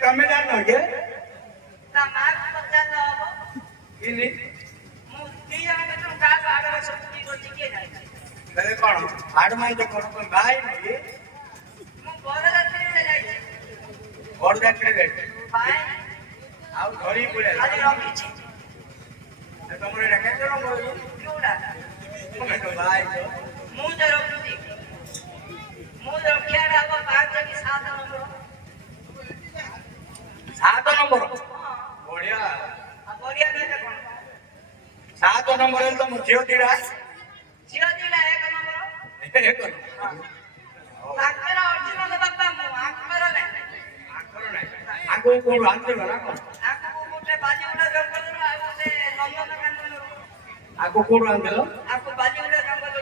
તમે જાણો કે તમાર પચાસ લાવો ઇની હું તીયા કે તું કાલ આગળ સૌથી તો જીકે જાય કરે કોણ હાડમાં તો કોણ કોઈ ભાઈ નહીં હું બોરદાત્રી જાય ઓર દાખલે દે ભાઈ આવ ઘરી બોલે આજે રોકી છે તમને રાખે કરો બોલો કેવડા તમે તો ભાઈ છો હું જ રોકી હું જ ખ્યાલ આવો 5 જગી 7 નંબર 7 નંબર બોલ્યા આ બોરિયા ને કોણ 7 નંબર તો હું જ્યોતિરા જીવાદીના 1 નંબર એક આકરા ઓરિજિનલ બાપા હું આકરો ને આગો કોણ આંતર રાખો આકુ મોટે બાજી ઉડા જંગલ નો આવ્યો છે નંબર કાંડો આગો કોણ આંતર આકુ બાજી ઉડા જંગલ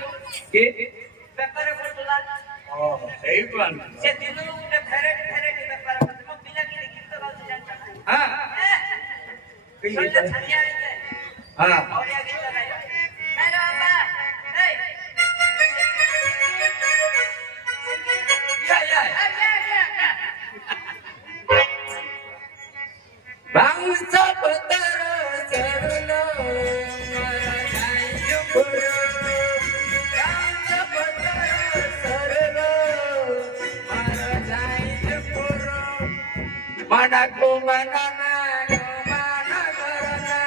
કે પેપર પર તુલા ઓ સહી પ્લાન से दिनों उठे फेरे फेरे के व्यापार करते मग बिला की गीत गावते जानता हां कई है है छलिया है हां और ये गीत गाया मेरा बाबा ए या बांस पतर चरलो जायो पुरो बांस पतर सरलो मारा जायो पुरो mana ko manana no mana karana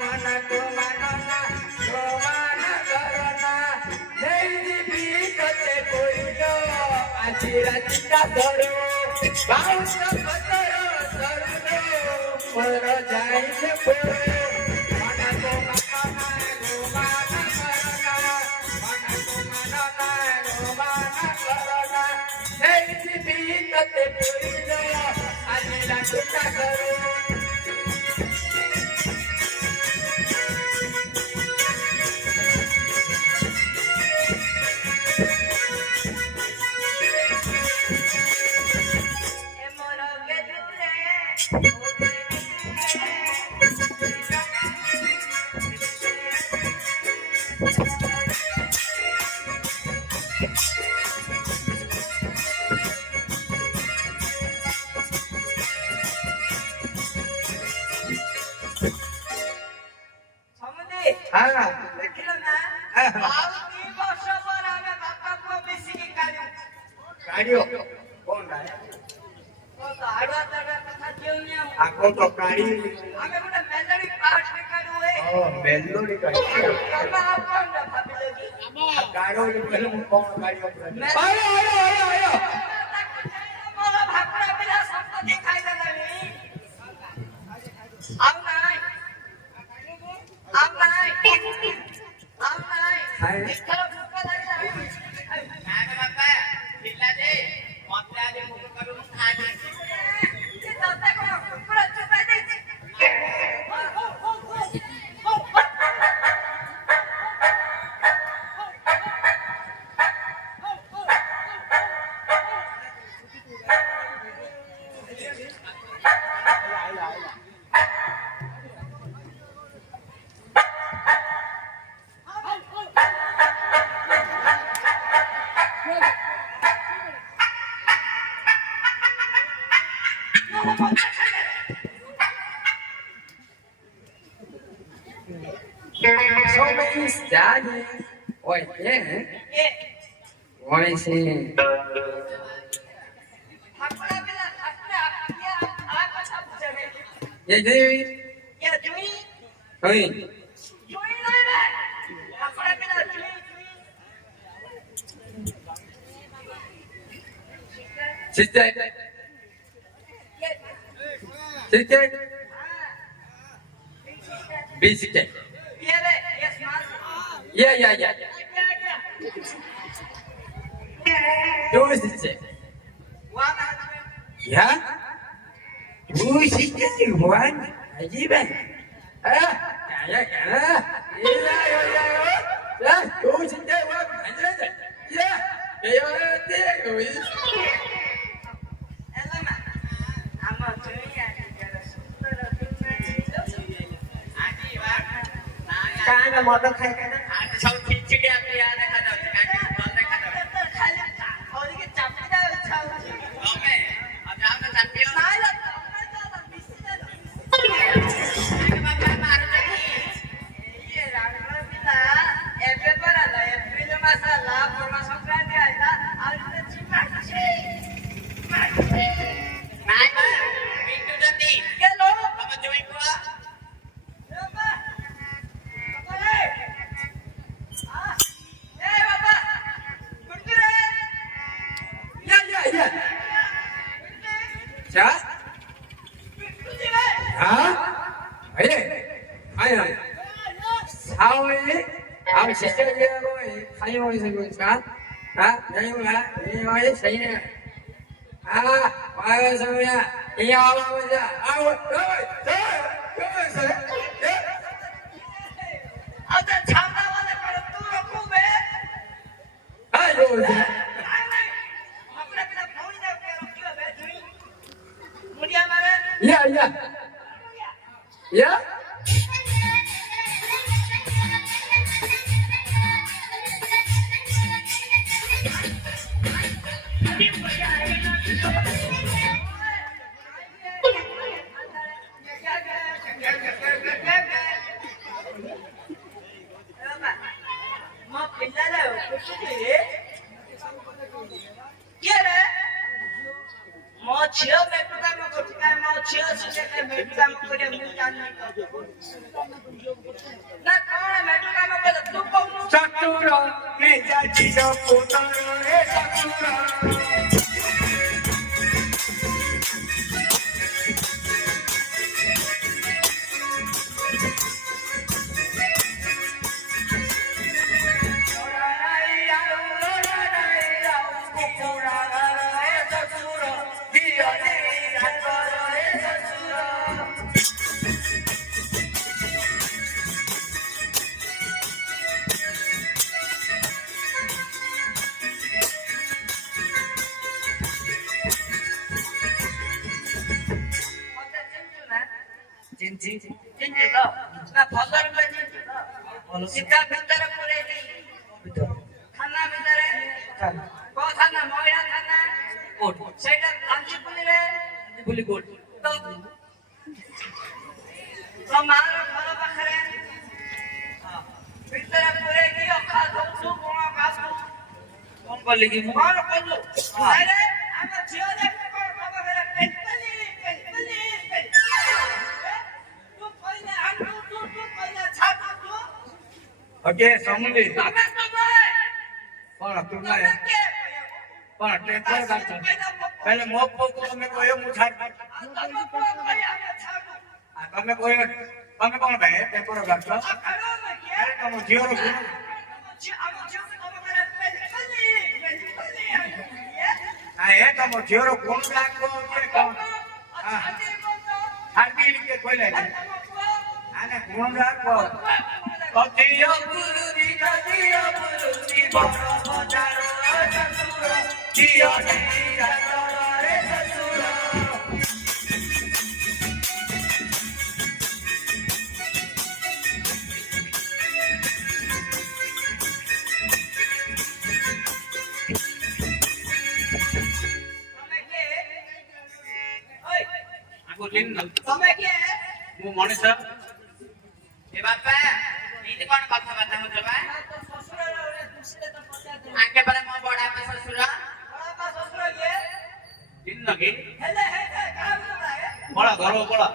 mana ko manana no mana karana nei bi kate koi no ajira chita doro baus pataro sarno mara jai se pore mana ko manana no mana karana mana ko manana no mana karana nei bi kate koi no ajira chita doro ए मोरो के दूरे समझे हां देखिलो ना हाँ। आव 3 वर्ष पर आमे बापा को बेसी के काढ्यो ગાડીઓ કોણ ગાય તો આડવા તડવા કથા કેવું ને આખો તો ગાડી અમે મોટા મેલડી પાઠ ને કાઢ્યો હે ઓ બેલ્લો ની ગાડી તમે આપણ ના ભાભી લગી ગાડો ની પહેલો કોણ ગાડીઓ मैं- આયો मला भाकरा बिना संपत्ती खायला नाही आव नाही आव नाही आव नाही हाय. खरं भूक लागली नाही बाप्पा पिल्ला दे मोतल्या दे भूक करून खाय ते जाता कोण कुकुरा चुपाय द्यायची So many study. Oi, yeah. એ Oi, sim. ભાકરા બિના ભાકરા આ કથા પૂછે Ye, ye. એ જોઈ Oi. જોઈ નહીં રે ભાકરા બિના જોઈ Sister. સિત્તેર હા બીસ સિત્તેર ये रे ये स्मार्ट યા ચોવીસ સિત્તેર वहां हाथ में યા ચોવીસ સિત્તેર ભગવાન હજી બેન ચોવીસ સિત્તેર एला में आमा जोई आनी जरा सुंदर आजी वाह काय में मदद खाय काय आज सब खिचड़ी आपने याद रखा था काटी बोल रखा था खाली और के चापी दा छाव ओमे अब जाओ तो चापियो नहीं लगता बाबा मारो नहीं ये रागला पिता एबे पर आला एप्रिल मासाला पूर्ण संक्रांति आइला आज तो चिमा नाही बा मीठू जती केलो बाबा जोई को बाबा बाबा रे हां ए बाबा गुड्डी रे યા ચા गुड्डी रे હા અરે આય સાવલી આવ સિસ્ટર જે હોય ખાલી હોય છે કોઈ ચા હા નહીં હોય એ હોય સહી ને હા વાય સમયા અહીંયા આવો જા આવો अब तो छापा वाले पर तू रखू बे હા જો नहीं अपने बिना फोन दे के रखियो बे जुई मुड़िया मारे યા ચતુરો ને જાજી નો પોતાનો રે ચતુરો सीधा भीतर पूरे खाना भीतर को खाना मोया खाना કોટ साइड आंची पुली रे બોલી કોટ तो मारो फलो बखरे भीतर पूरे की अखा दो कोणा कासू કોણ પર લઈ ગયું मारो कोलू अरे आमा जियो दे को बखरे पेटली तू पहिले आंटू तू पहिले छापू तू ઓકે સમુલી તમે તો ભાઈ પણ તું તમે ના કે પણ ટેમ્પર કાઢતો પહેલે મોપ પોકો તમે કોઈ એમ ઉઠાડ તમે કોણ ભાઈ અમે છાપુ તમે કોઈ તમે કોણ ભાઈ ટેમ્પર કાઢતો આ કરો ને કે અરે તમે જીઓ નો ગુનો ના એ તમે જીઓ નો ગુણ લાગતો છે કોણ હાર્દી રીતે કોઈ લે આને ગુણ લાગતો કતિયો ગુરુજી કતિયો ગુરુજી બોલો બજારો સસુરો જીઓ ની જાતો રે સસુરો તમે કે હું મણીષ એ બાપા નીતિ કોણ બાપા બતા હું જવા તો સસુર રે દુસરે તો પછા આકે પર મો બડા પા સસુર બડા પા સસુર કે જિંદગી હેલે હે કામ કરે બડા ઘરો બડા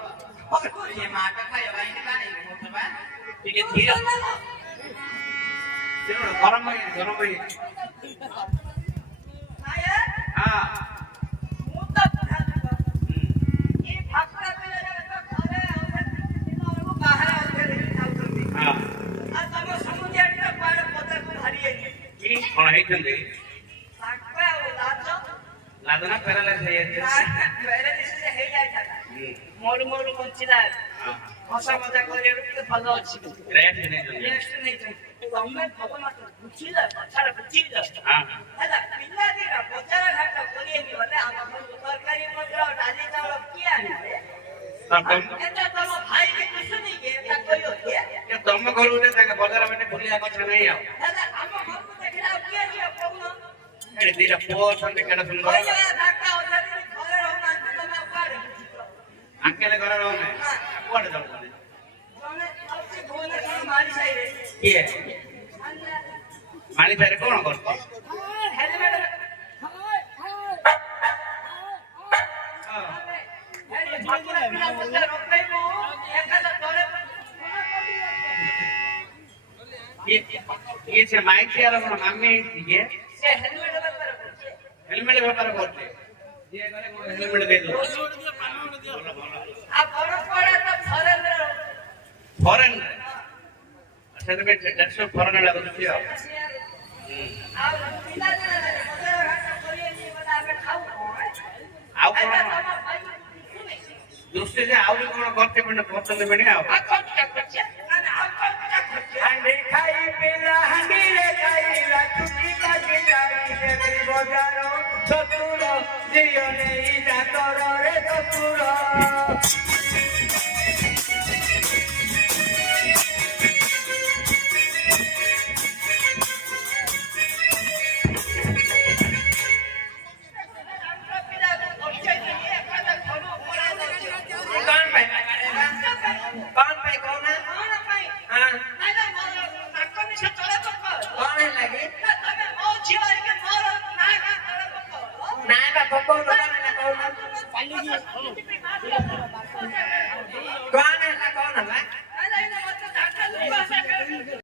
ये माटा खायो भाई ने काने हो जवा ठीक है धीरे ગરમ ભાઈ આયા હા હું તો એ ફાકરા પેલા କଣ ହେଇଛନ୍ତି ତାକୁ ଆଉ ଲାଜ ଲାଦନା ପ୍ୟାରାଲାଇସ୍ ହେଇଯାଇଛି ପ୍ୟାରାଲିସିସ୍ ହେଇଯାଇଥିଲା ମୋରୁ ମୋରୁ ବଞ୍ଚିଲା ହସା ମଜା କରିବାକୁ ଟିକେ ଭଲ ଅଛି ରେଷ୍ଟ ନେଇଛନ୍ତି ରେଷ୍ଟ ନେଇଛନ୍ତି ତମେ ଭଲ ମାତ୍ର ବୁଝିଲ କଥାଟା ବୁଝିଲ ହଁ ହେଲା ପିଲାଦିନ ବଜାର ଘାଟ କରିଏନି ବୋଲେ ଆମ ଘରକୁ ତରକାରୀ ପତ୍ର ଡାଲି ଚାଉଳ କିଏ ଆଣିବେ ଏଟା ତମ ଭାଇ କି ଦୁଶୁନି କି ଏଟା କହିବ କିଏ ତମ ଘରକୁ ଯେ ତାଙ୍କ ବଜାର ମାନେ ବୁଲିବା କଥା ନାହିଁ ଆଉ ହେଲା ଆମ ଘରକୁ ଦେଖିଲେ ଆଉ କିଏ ଯିବ କହୁନ ଏଠି ଦିଟା ପୁଅ ଅଛନ୍ତି କେତେ ସୁନ୍ଦର କହିଲେ ଢାକା ଅଛନ୍ତି ଘରେ ରହୁନାହାନ୍ତି ତମେ ଆଉ କୁଆଡେ ବୁଝିଛ ଆଙ୍କେଲେ ଘରେ ରହୁନି କୁଆଡେ ଯାଉଛନ୍ତି ଜଣେ ଅଛି ଭୁବନେଶ୍ୱର ମାରି ସାହିରେ କିଏ ମାଳିସାରେ କଣ କରୁଛି ହେଲମେଟ ये से माइक से यार अपना मम्मी है हेलमेट व्यापार करते ये करे हेलमेट दे दो फॉरेन अच्छा तो मैं जैसे फॉरेन लगा तो क्या आओ दूसरे से आओ कौन करते मैंने पसंद में नहीं आओ हंडी खाई पिला हंडी रे खाई लाचुकी का गिलाई देवी बजारो चतुर जियो नहीं जातर रे चतुर कौन पे कौन है हाँ कौन है लगी ना का पको ना कौन